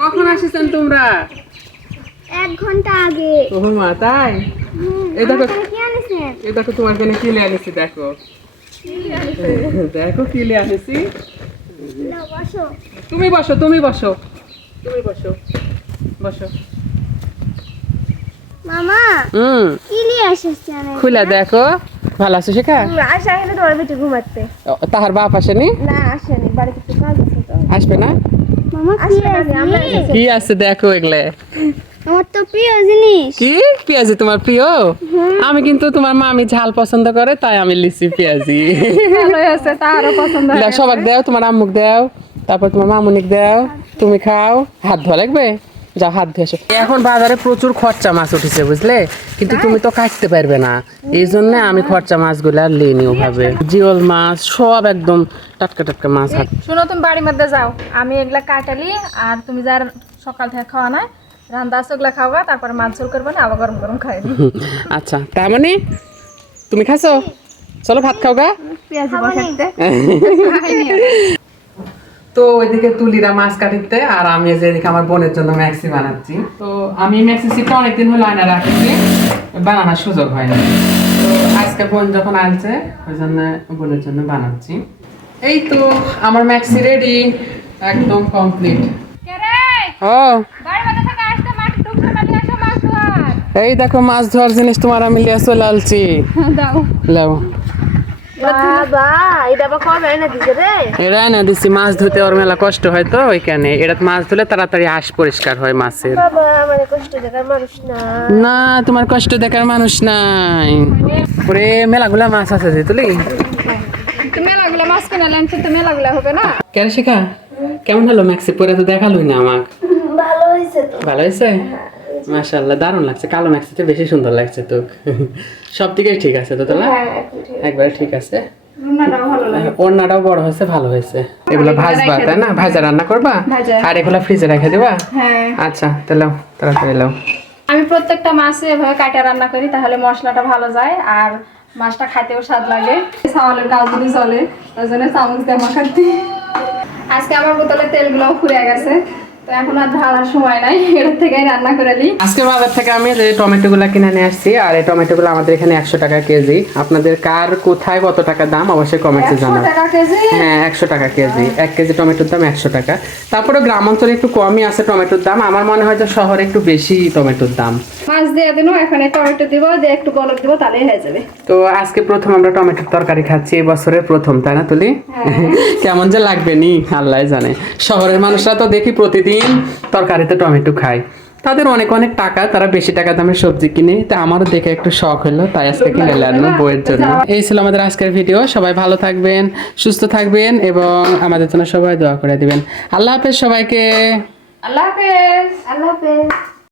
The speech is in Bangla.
কখন আসিছেন তোমরা? এক ঘণ্টা আগে। ও মা তাই? এই দেখো। কি দেখো তোমার জন্য কিলে আনেছি দেখো। দেখো আনেছি। নাও, তুমি বসো তুমি বসো। তুমি বসো। বসো। মামা হুম। কি নিয়ে খুলে দেখো। ভালো আছো শেখা? আসা এখানে তোমার বেটে ঘুমাতে তাহার বাপ আসেনি? না আসেনি। বাড়িতে একটু কাজ আছে তো। আসবে না? মামা কি আছে? কি আছে দেখো এগুলো। আমার তো প্রিয় জিনিস। কি? পেঁয়াজি তোমার প্রিয়? আমি কিন্তু তোমার মামি ঝাল পছন্দ করে তাই আমি লিচি পেঁয়াজি। ভালোই আছে তারও পছন্দ দাও, সবাক দাও তোমার আম্মুক দাও তারপর তোমার মামুনিক দাও তুমি খাও। হাত ধোয়া লাগবে যাও হাত ধুয়ে এখন বাজারে প্রচুর খরচা মাছ উঠেছে বুঝলে? কিন্তু তুমি তো কাটতে পারবে না। এই জন্য আমি খরচা মাছগুলো আর লিনি ওভাবে। জিওল মাছ সব একদম টাটকা টাটকা মাছ হাত শুনো তুমি বাড়ির মধ্যে যাও। আমি এগুলা কাটালি আর তুমি যার সকাল থেকে খাওয়া নাই রান্না আছে ওগুলা খাওয়া তারপরে মাছ ঝোল করবে না আবার গরম গরম খাই আচ্ছা তার মানে তুমি খাসো চলো ভাত খাও গা। তো ওইদিকে তুলিরা মাছ কাটিতে আর আমি যে এদিকে আমার বোনের জন্য ম্যাক্সি বানাচ্ছি। তো আমি ম্যাক্সি সিটটা অনেকদিন হলো আয়না রাখছি। বানানোর সুযোগ হয় না আজকে বোন যখন আনছে ওই জন্য বোনের জন্য বানাচ্ছি। এই তো আমার ম্যাক্সি রেডি একদম কমপ্লিট ও। এই দেখো মাছ ধোয়ার জিনিস তোমার আমি লিয়ে চলে আসছি দাও। এরা না দিছি মাছ ধুতে ওর মেলা কষ্ট হয় তো ওইখানে। এটা মাছ ধুলে তাড়াতাড়ি আশ পরিষ্কার হয় মাছের। বাবা আমার কষ্ট দেখার মানুষ না না তোমার কষ্ট দেখার মানুষ নাই। ওরে মেলাগুলা মাছ আছে যে তুলি। মেলাগুলা মাছ কিনে আনছো তো মেলাগুলা হবে না? কেন শেখা? কেমন হলো ম্যাক্সি? পরে তো দেখালোই না আমাক। ভালো হয়েছে তো। ভালো হয়েছে মাশাল্লাহ দারুণ লাগছে। কালো ম্যাক্সিতে বেশি সুন্দর লাগছে তো। সব দিকেই ঠিক আছে তো তোলা একবারে ঠিক আছে। ওড়নাটাও বড় হয়েছে ভালো হয়েছে। এগুলো ভাজবা তাই না? ভাজা রান্না করবা? আর এগুলো ফ্রিজে রেখে দিবা? হ্যাঁ। আচ্ছা তাহলে তাড়াতাড়ি লাও আমি প্রত্যেকটা মাছে এভাবে কাটা রান্না করি তাহলে মশলাটা ভালো যায় আর মাছটা খাইতেও স্বাদ লাগে। চাউলের কাজগুলি চলে তার জন্য চামচ দিয়ে মাখাচ্ছি। আজকে আমার বোতলে তেলগুলোও ফুরে গেছে। তো এখন আর ঢালার সময় নাই এটার থেকেই রান্না করে নিই আজকে বাজার থেকে আমি যে টমেটোগুলো কিনে নিয়ে আসছি আর এই টমেটোগুলো আমাদের এখানে একশো টাকা কেজি। আপনাদের কার কোথায় কত টাকা দাম অবশ্যই কমেন্টে একশো জানাবেন হ্যাঁ একশো টাকা কেজি। এক কেজি টমেটোর দাম একশো টাকা। তারপরে গ্রাম অঞ্চলে একটু কমই আছে টমেটোর দাম। আমার মনে হয় যে শহরে একটু বেশি টমেটোর দাম। মাছ দিয়ে দিন এখন টমেটো দিব দিয়ে একটু বলক দিব তাহলেই হয়ে যাবে। তো আজকে প্রথম আমরা টমেটোর তরকারি খাচ্ছি এই বছরের প্রথম তাই না তুলি? কেমন যে লাগবে নি আল্লাহ জানে। শহরের মানুষরা তো দেখি প্রতিদিন তরকারিতে টমেটো খায়। তাদের অনেক অনেক টাকা তারা বেশি টাকা দামের সবজি কিনে তা আমারও দেখে একটু শখ হলো তাই আজকে কিনে আনলো বইয়ের জন্য। এই ছিল আমাদের আজকের ভিডিও সবাই ভালো থাকবেন সুস্থ থাকবেন এবং আমাদের জন্য সবাই দোয়া করে দিবেন। আল্লাহ হাফেজ সবাইকে। আল্লাহ হাফেজ আল্লাহ হাফেজ।